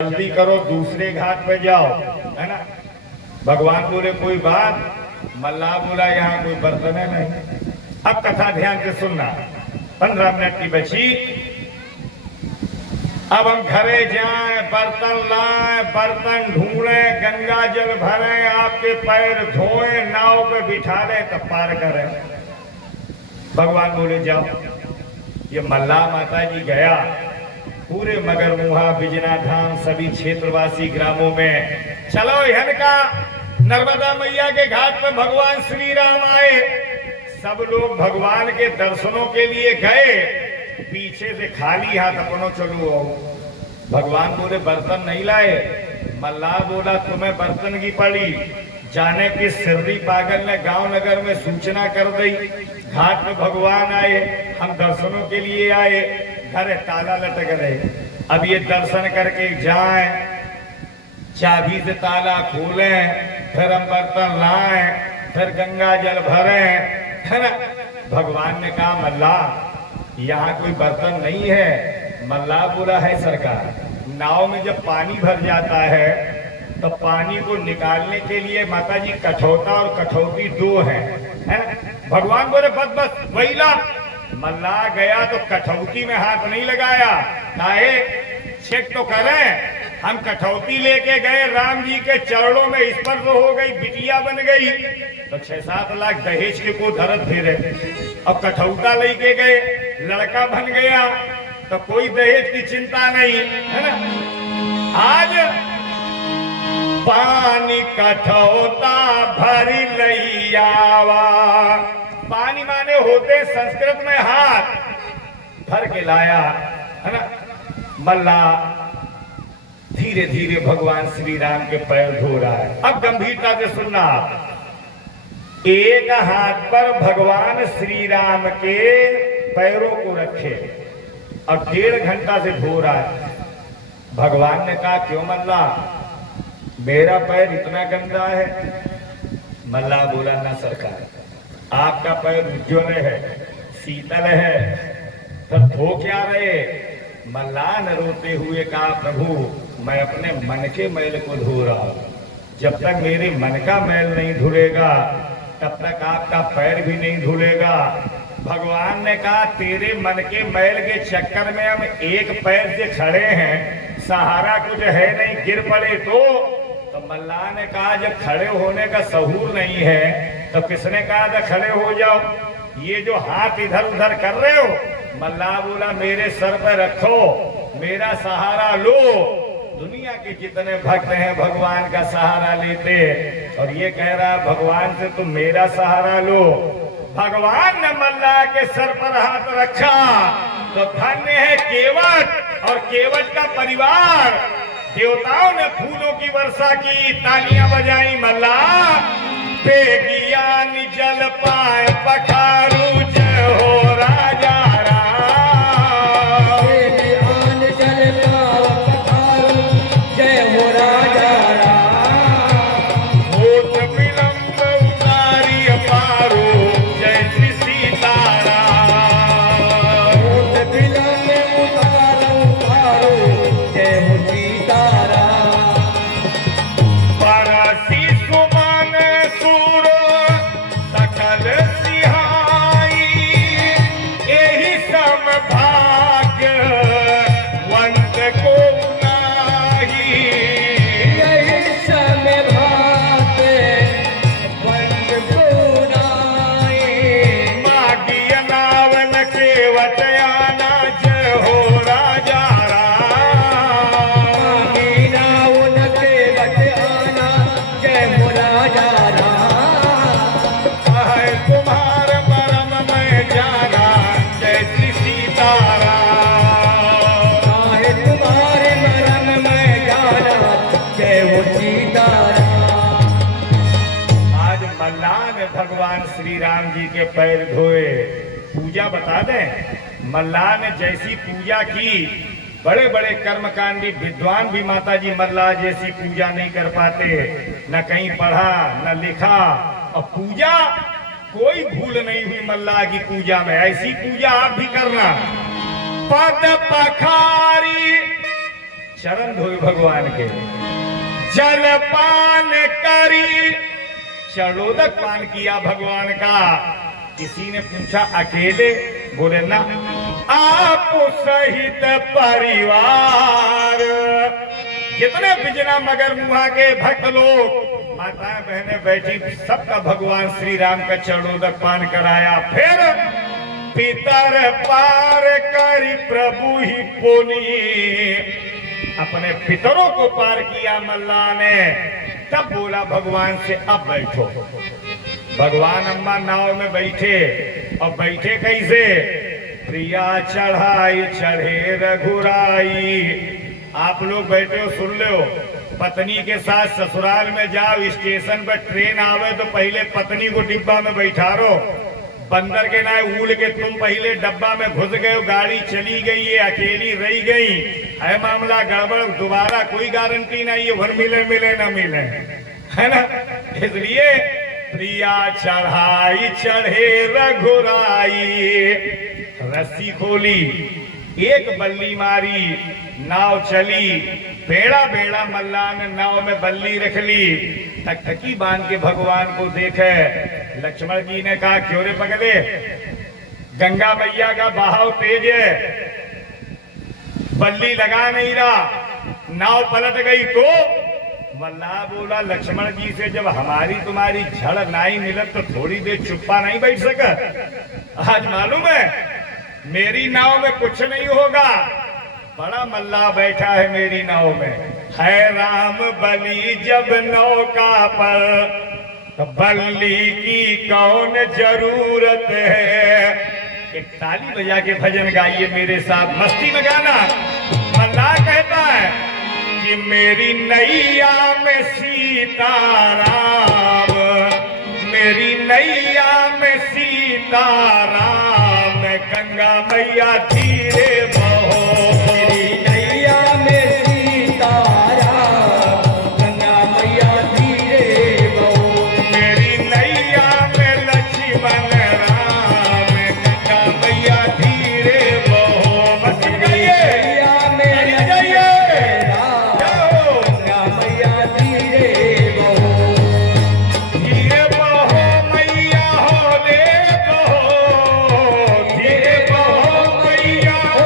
जल्दी करो, दूसरे घाट पे जाओ, है ना। भगवान बोले कोई बात। मल्लाह बोला यहाँ कोई बर्तन है नहीं। अब कथा ध्यान से सुनना, 15 मिनट की बची। अब हम घरे जाएं, बर्तन लाएं, बर्तन ढूंढें, गंगा जल भरें, आपके पैर धोएं, नाव पे बिठा लें, तब पार करें। भगवान बोले जाओ। ये मल्लाह माता जी गया, पूरे मगरमुहा, बिजना धाम, सभी क्षेत्रवासी ग्रामों में चलो यहन का नर्मदा मैया के घाट पर भगवान श्री राम आए। सब लोग भगवान के दर्शनों के लिए गए, पीछे से खाली हाथ अपनो चलो आओ। भगवान बोले बर्तन नहीं लाए। मल्लाह बोला तुम्हें बर्तन की पड़ी, जाने की सिर्री पागल ने गांव नगर में सूचना कर दी। घाट में भगवान आए, हम दर्शनों के लिए आए, घर ताला लटक रहे। अब ये दर्शन करके जाएं, चाबी से ताला खोलें, फिर हम बर्तन लाएं, फिर गंगा जल भरें, है ना। भगवान ने कहा मल्लाह यहाँ कोई बर्तन नहीं है। मल्लाह बोला है सरकार, नाव में जब पानी भर जाता है तो पानी को निकालने के लिए माता जी कठौता और कठौती दो है ना। भगवान बोले बस बस वही ला। मल्लाह गया तो कठौती में हाथ नहीं लगाया, काहे चेक तो करें। हम कठौती लेके गए, राम जी के चरणों में स्पर्श हो गई, बिटिया बन गई, तो 6-7 लाख दहेज के को धरत फेरे। अब कठौता लेके गए, लड़का बन गया, तो कोई दहेज की चिंता नहीं, है ना। आज पानी कठौता भरी लैयावा, पानी माने होते संस्कृत में हाथ, भर के लाया, है ना। मल्लाह धीरे धीरे भगवान श्री राम के पैर धो रहा है। अब गंभीरता से सुनना, एक हाथ पर भगवान श्री राम के पैरों को रखे और 1.5 घंटा से धो रहा है। भगवान ने कहा क्यों मल्लाह, मेरा पैर इतना गंदा है। मल्लाह बोला ना सरकार, आपका पैर उज्ज्वल है, शीतल है, तो धो क्या रहे। मल्लाह ने रोते हुए कहा प्रभु मैं अपने मन के मैल को धो रहा हूं, जब तक मेरे मन का मैल नहीं धुलेगा तब तक आपका पैर भी नहीं धुलेगा। भगवान ने कहा तेरे मन के मैल के चक्कर में हम एक पैर से खड़े हैं, सहारा कुछ है नहीं, गिर पड़े तो मल्लाह ने कहा जब खड़े होने का सहूर नहीं है तो किसने कहा था खड़े हो जाओ। ये जो हाथ इधर उधर कर रहे हो, मल्लाह बोला मेरे सर पर रखो, मेरा सहारा लो। दुनिया के जितने भक्त हैं भगवान का सहारा लेते, और ये कह रहा भगवान से तुम मेरा सहारा लो। भगवान ने मल्लाह के सर पर हाथ रखा तो धन्य है केवट और केवट का परिवार। देवताओं ने फूलों की वर्षा की, तालियां बजाई, मल्लाह बेगियान जल पाए पखारू जय हो राजा राम। बेगियान जल पाए पखारू जय हो राजा राम। होत विलंब उतारी पारो जय श्री सीताराम। होत विलंब उतारो पारो जय हो सीताराम। परसी सुमन सूरो सकल सिहाई, यही सम भाग्य वंत को नाही। यही सम भाग्य वंत को नाही। मागिय नावन केवट आना जय हो राजा राम। मीना उनके बचाना जय हो राजा राम। है तुम्हार परम मैं जाना जय श्री सीताराम। आहे तुम्हारे मरम में जाना जय हो सीताराम। आज मल्लाह ने भगवान श्री राम जी के पैर धोए। पूजा बता दें, मल्लाह ने जैसी पूजा की, बड़े बड़े कर्मकांडी विद्वान भी माता जी मल्लाह जैसी पूजा नहीं कर पाते, न कहीं पढ़ा न लिखा, और पूजा कोई भूल नहीं हुई मल्लाह की पूजा में। ऐसी पूजा आप भी करना। पद पखारी चरण धोए भगवान के, जलपान करी, चरणोदक पान किया भगवान का। किसी ने पूछा अकेले? बोले ना, आप सहित परिवार। जितने बिजना मगर मुहा के भक्त लोग, माताएं बहनें बैठी, सबका भगवान श्री राम का चरणोदक पान कराया। फिर पितर पार करी प्रभु ही पुनि, अपने पितरों को पार किया मल्ला ने। तब बोला भगवान से, अब बैठो। भगवान अम्मा नाव में बैठे, और बैठे कैसे? प्रिया चढ़ाई चढ़े रघुराई। आप लोग बैठे हो, सुन लो, पत्नी के साथ ससुराल में जाओ, स्टेशन पर ट्रेन आवे तो पहले पत्नी को डिब्बा में बैठा रो। बंदर के ना उड़ के तुम पहले डब्बा में घुस गए, गाड़ी चली गई, ये अकेली रह गई, है मामला गड़बड़, दोबारा कोई गारंटी नहीं है, भर मिले मिले ना मिले, है ना। इसलिए प्रिया चढ़ाई चढ़े रघुराई, रस्सी खोली, एक बल्ली मारी, नाव चली, बेड़ा बेड़ा मल्ला ने नाव में बल्ली रख ली, टकटकी बांध के भगवान को देखे। लक्ष्मण जी ने कहा, क्यों रे पगले, गंगा मैया का बहाव तेज है, बल्ली लगा नहीं रहा, नाव पलट गई तो? मल्ला बोला लक्ष्मण जी से, जब हमारी तुम्हारी झड़ नहीं मिलत तो थोड़ी देर चुप्पा नहीं बैठ सका। आज मालूम है मेरी नाव में कुछ नहीं होगा, बड़ा मल्ला बैठा है मेरी नाव में। है राम बलि जब नौका पर, तो बल्ली की कौन जरूरत है। एक ताली बजा के भजन गाइए मेरे साथ, मस्ती में गाना। मल्ला कहता है कि मेरी नैया में सीताराम, मेरी नैया में सीताराम, गंगा मैया धीरे बहो। मेरी नैया में सीताराम, गंगा मैया धीरे बहो। मेरी नैया में लक्ष्मण राम, गंगा मैया धीरे बहो। मस्त गाइए, नैया में गंगा मैया धीरे बहो। धीरे बहो मैया हो, ले बहो, धीरे बहो मैया, ओ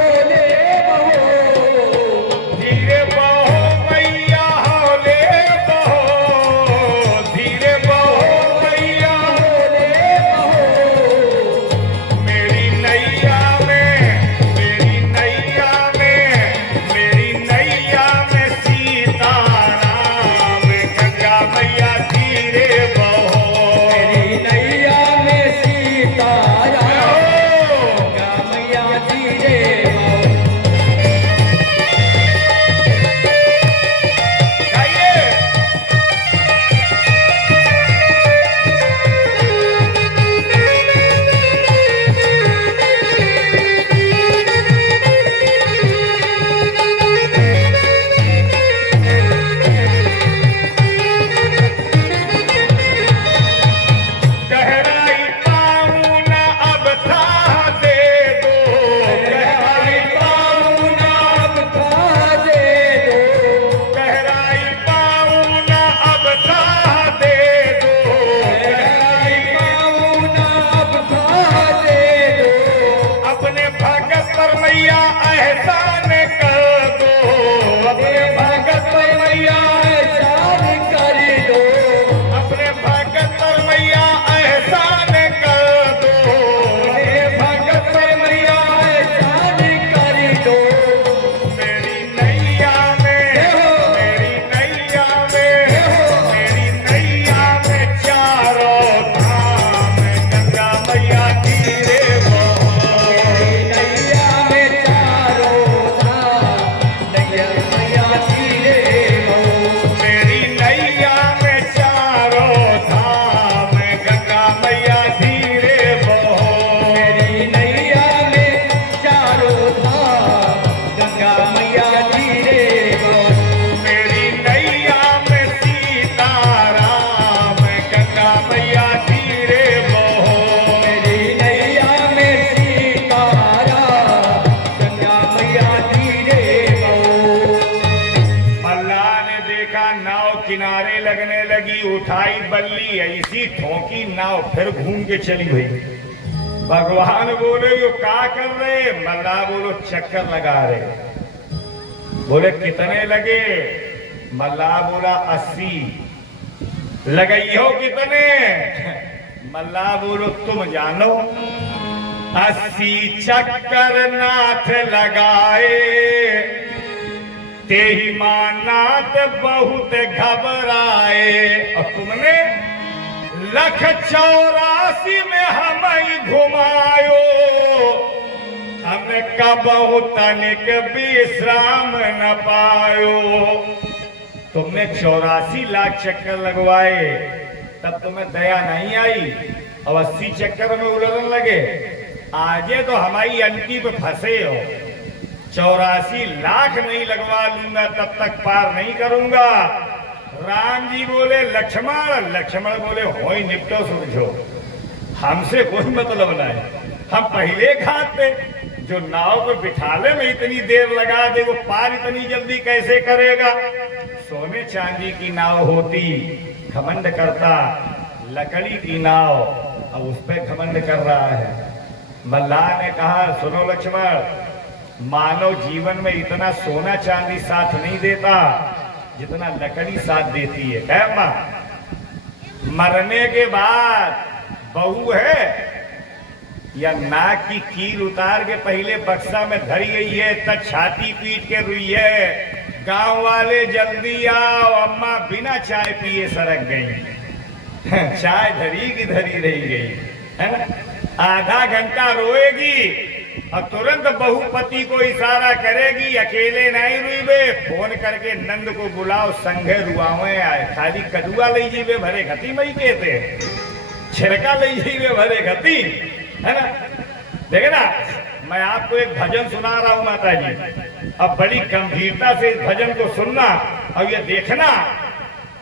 देखा नाव किनारे लगने लगी, उठाई बल्ली ऐसी ठोकी, नाव फिर घूम के चली गई। भगवान बोले यो क्या कर रहे? मल्लाह बोलो चक्कर लगा रहे। बोले कितने लगे? मल्लाह बोला 80। लगई हो कितने? मल्लाह बोलो तुम जानो। 80 चक्कर नाथ लगाए, तेही मानात बहुत घबराए। और तुमने 184 में हमें घुमायो, हमें कबहु तनिक विश्राम न पायो। तुमने 84 लाख चक्कर लगवाए, तब तुम्हें दया नहीं आई, अब 80 चक्कर में उलझन लगे। आगे तो हमारी अंटी पे फंसे हो। 84 लाख नहीं लगवा लूंगा तब तक पार नहीं करूंगा। राम जी बोले लक्ष्मण, लक्ष्मण बोले होई निपटो सुलझो, हमसे कोई मतलब नहीं। हम पहले घाट पे जो नाव पे बिठाने में इतनी देर लगा दे, वो पार इतनी जल्दी कैसे करेगा? सोने चांदी की नाव होती घमंड करता, लकड़ी की नाव अब उस पे घमंड कर रहा है। मल्लाह ने कहा सुनो लक्ष्मण, मानव जीवन में इतना सोना चांदी साथ नहीं देता जितना लकड़ी साथ देती है। मां मरने के बाद बहू है या नाक की कील उतार के पहले बक्सा में धरी गई है, तब छाती पीट के रुई है, गांव वाले जल्दी आओ, अम्मा बिना चाय पिए सरक गई। चाय धरी की धरी रही गई है ना। आधा घंटा रोएगी और तुरंत बहू पति को इशारा करेगी, अकेले नहीं रुईबे, फोन करके नंद को बुलाओ, संघे रुआवे आए। खाली कदुआ ले जीवे भरे घती मई कहते, छिड़का ले जीवे भरे घती, है ना। देखे ना, मैं आपको एक भजन सुना रहा हूं माता जी, अब बड़ी गंभीरता से इस भजन को सुनना और ये देखना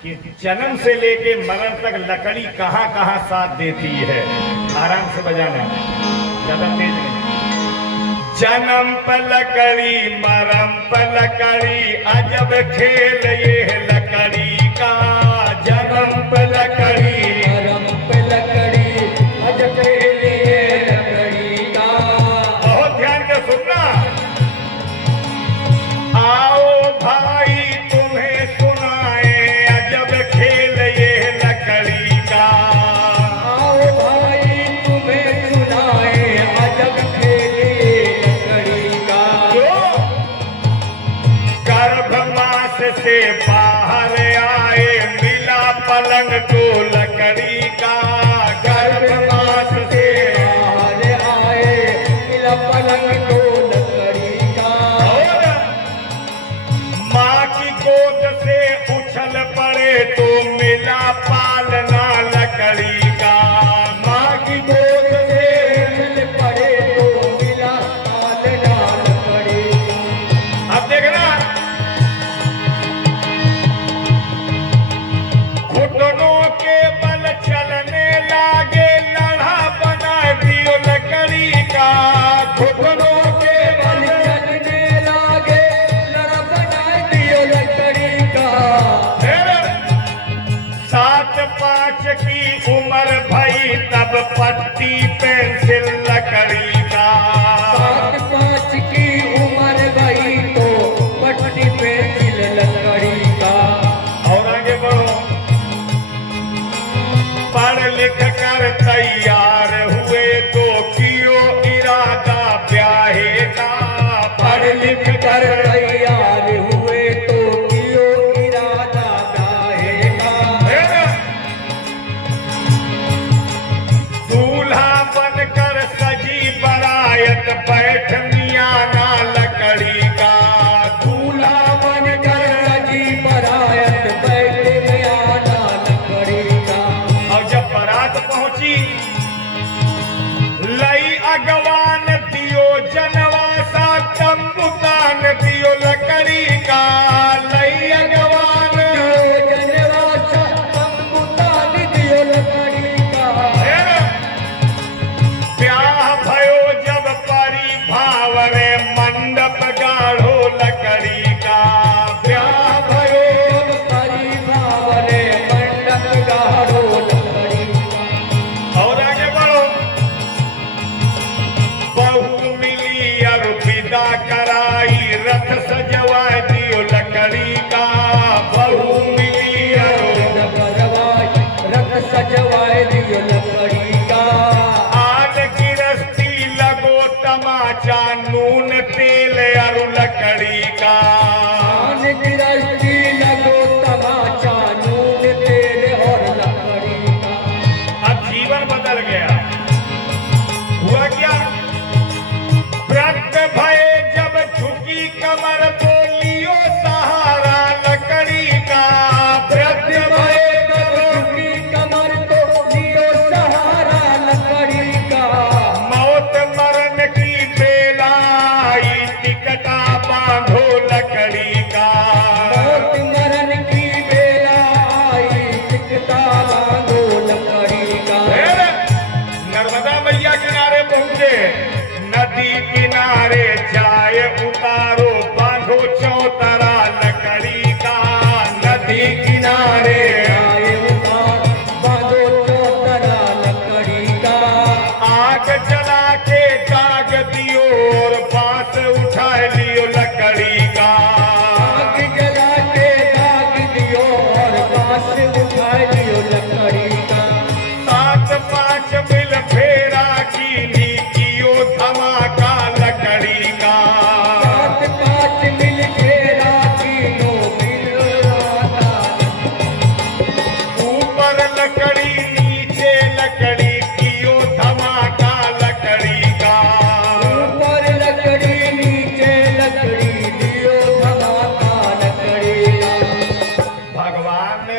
कि जन्म से लेके मरण तक लकड़ी कहां कहां साथ देती है। आराम से बजाना, ज्यादा तेज नहीं। जन्म पर लकड़ी, मरम पर लकड़ी, अजब खेल ये है लकड़ी का। जन्म पर लकड़ी, मरम पे लकड़ी, अजब खेल ये लकड़ी का। बहुत ध्यान से सुनना। आओ भाई तुम्हें सुनाए, अजब खेल ये है लकड़ी का। आओ भाई तुम्हें सुनाए, अजब खेल ये लकड़ी का। गर्भ मास से बाहर आए, मिला पलंग को लकड़ी का। गर्भ मास से बाहर आए, मिला पलंग को लकड़ी का। और माँ की गोद से उछल पड़े तो मिला पालना लकड़ी का। माँ की गोद से चल पड़े तो मिला पालना लकड़ी का। अब देखना, घुटनों के बल चलने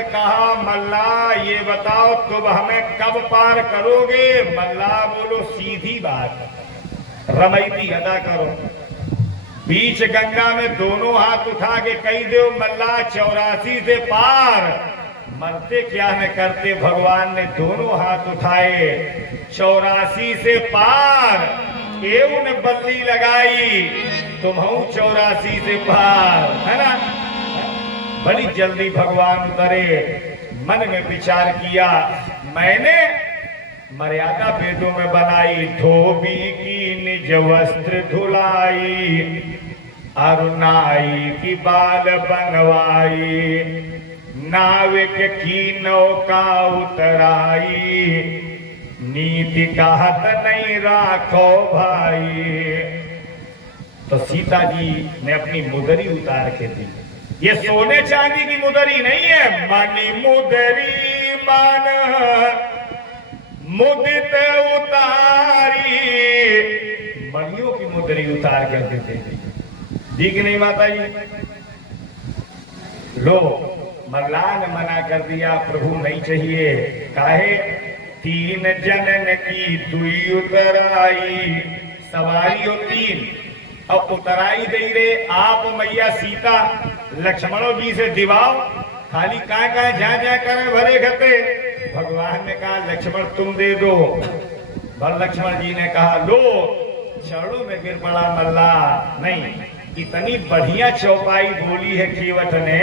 से कहा मल्ला ये बताओ तुम हमें कब पार करोगे? मल्ला बोलो सीधी बात, रमैती अदा करो। बीच गंगा में दोनों हाथ उठा के कही दो मल्ला 84 से पार। मरते क्या न करते, भगवान ने दोनों हाथ उठाए 84 से पार। एवं ने बल्ली लगाई तुम हूं 84 से पार, है ना। बड़ी जल्दी भगवान उतरे, मन में विचार किया मैंने मर्यादा वेदों में बनाई, धोबी की निज वस्त्र धुलाई, अरुणाई की बाल बनवाई, नाविक की नौका उतराई, नीति कहत नहीं राखो भाई। तो सीता जी ने अपनी मुदरी उतार के दी। ये सोने चांदी की मुदरी नहीं है, मणि मुदरी मान मुदित उतारी, मणियों की मुदरी उतार कर देते दी कि नहीं माता जी? लो मल्ला ने मना कर दिया, प्रभु नहीं चाहिए। काहे? 3 जनन की दुई उतराई, सवारी हो 3 अब उतराई दे रे आप मैया सीता लक्ष्मणों जी से दिवाओ, खाली कहाँ जा कर भरे घटे। भगवान ने कहा लक्ष्मण तुम दे दो। भर लक्ष्मण जी ने कहा लो, चरणों में गिर पड़ा मल्ला। नहीं, इतनी बढ़िया चौपाई बोली है केवट ने,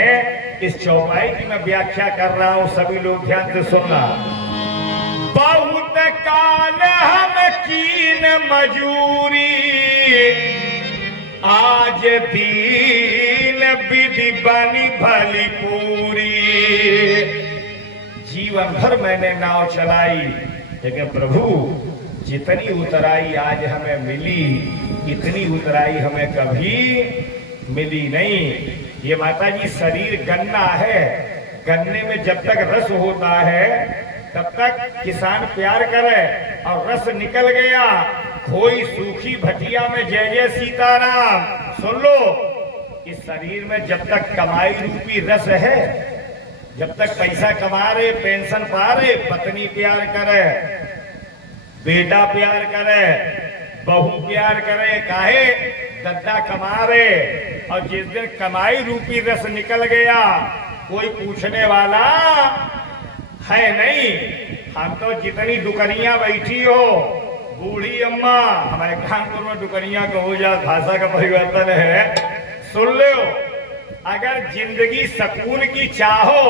इस चौपाई की मैं व्याख्या कर रहा हूं, सभी लोग ध्यान से सुनना। बहुत काल हम कीन मजूरी, आज दीन विधि बनी भली पूरी। जीवन भर मैंने नाव चलाई, लेकिन प्रभु जितनी उतराई आज हमें मिली, इतनी उतराई हमें कभी मिली नहीं। ये माता जी शरीर गन्ना है, गन्ने में जब तक रस होता है तब तक किसान प्यार करे, और रस निकल गया खोई सूखी भटिया में जय जय सीताराम। सुन लो, इस शरीर में जब तक कमाई रूपी रस है, जब तक पैसा कमा रहे, पेंशन पा रहे, पत्नी प्यार करे, बेटा प्यार करे, बहू प्यार करे, काहे? दद्दा कमा रहे। और जिस दिन कमाई रूपी रस निकल गया, कोई पूछने वाला है नहीं। हम तो जितनी दुकनिया बैठी हो, बूढ़ी अम्मा, हमारे कानपुर में दुकनिया को हो जा, भाषा का परिवर्तन है, सुन लो। अगर जिंदगी सुकून की चाहो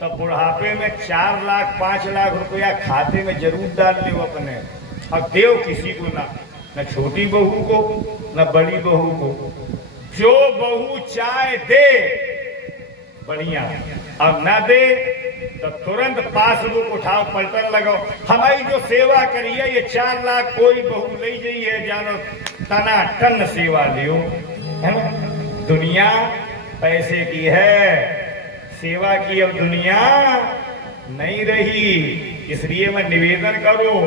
तो बुढ़ापे में 4 लाख 5 लाख रुपया खाते में जरूर डाल लो अपने, और देव किसी को ना, न छोटी बहू को न बड़ी बहू को। जो बहू चाय दे बढ़िया, और ना दे तो तुरंत पासबुक उठाओ, पलटन लगाओ। हमारी जो सेवा करी है, ये 4 लाख कोई बहू ले जाइए, जानो तना टन सेवा लियो, है ना। दुनिया पैसे की है, सेवा की अब दुनिया नहीं रही। इसलिए मैं निवेदन करूं,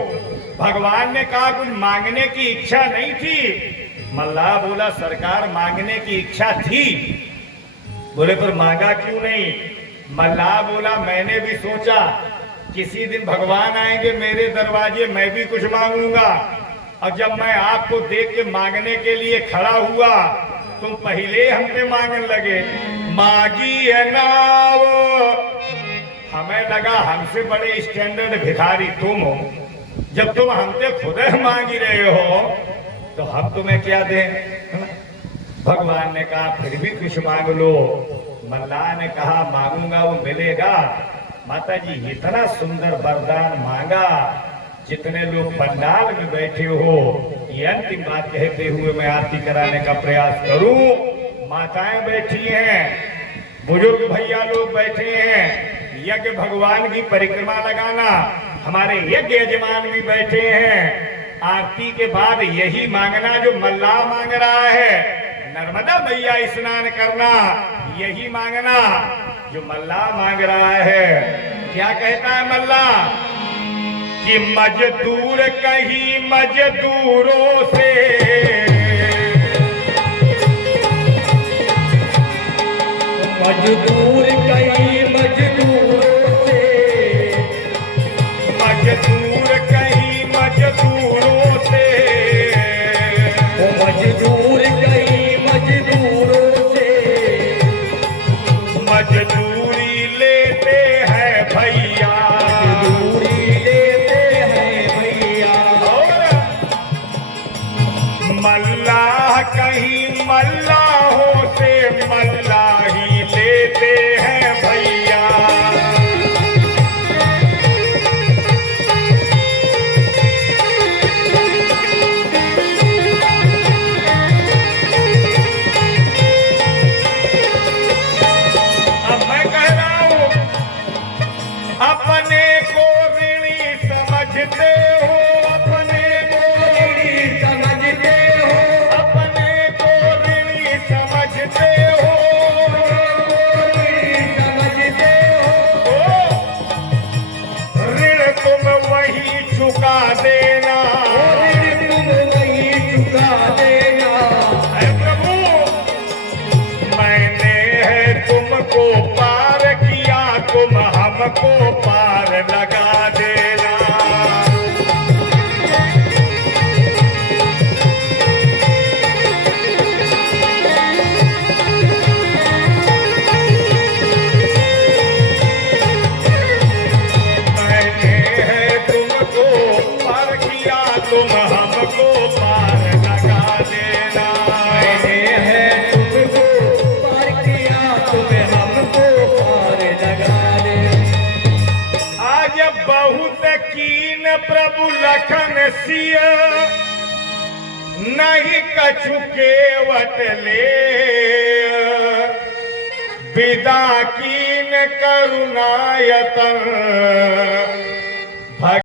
भगवान ने कहा कुछ मांगने की इच्छा नहीं थी। मल्लाह बोला सरकार मांगने की इच्छा थी। बोले पर मांगा क्यों नहीं? मल्लाह बोला मैंने भी सोचा किसी दिन भगवान आएंगे मेरे दरवाजे, मैं भी कुछ मांगूंगा। और जब मैं आपको देख के मांगने के लिए खड़ा हुआ, तुम पहले हमसे मांगने लगे, मांगी है नाव। हमें लगा हमसे बड़े स्टैंडर्ड भिखारी तुम हो, जब तुम हमसे खुद मांग ही रहे हो तो हम तुम्हें क्या दें? भगवान ने कहा फिर भी कुछ मांग लो। मल्लाह ने कहा मांगूंगा वो मिलेगा। माता जी इतना सुंदर वरदान मांगा, जितने लोग पंडाल में बैठे हो, ये अंतिम बात कहते हुए मैं आरती कराने का प्रयास करूं। माताएं बैठी हैं, बुजुर्ग भैया लोग बैठे हैं, यज्ञ भगवान की परिक्रमा लगाना, हमारे यज्ञ यजमान भी बैठे हैं। आरती के बाद यही मांगना जो मल्लाह मांग रहा है, नर्मदा मैया स्नान करना, यही मांगना जो मल्लाह मांग रहा है। क्या कहता है मल्लाह? कि मजदूर कहीं मजदूरों से, मजदूर कहीं मजदूर मजदूरी लेते हैं भैया, दूरी लेते हैं भैया। और मल्लाह कहीं मल्लाहों से मल्लाही लेते हैं भैया। अब मैं कह रहा हूं, अपने को ऋणी समझते हो, अपने को ऋणी समझते हो, अपने को ऋणी समझते हो, ऋणी समझते हो। ऋण तुम वही चुका देना, ऋण तुम वही चुका देना। है प्रभु मैंने है तुमको पार किया, तुम हमको पार लगा देना। मैंने है तुमको पार किया, तुम हमको पार लगा देना। मैंने है तुमको पार किया, तुम्हें हमको पार लगा दे। आज बहुत कीन प्रभु लखन सिय, नहीं कछु केवट ले, विदा कीन करुणायतन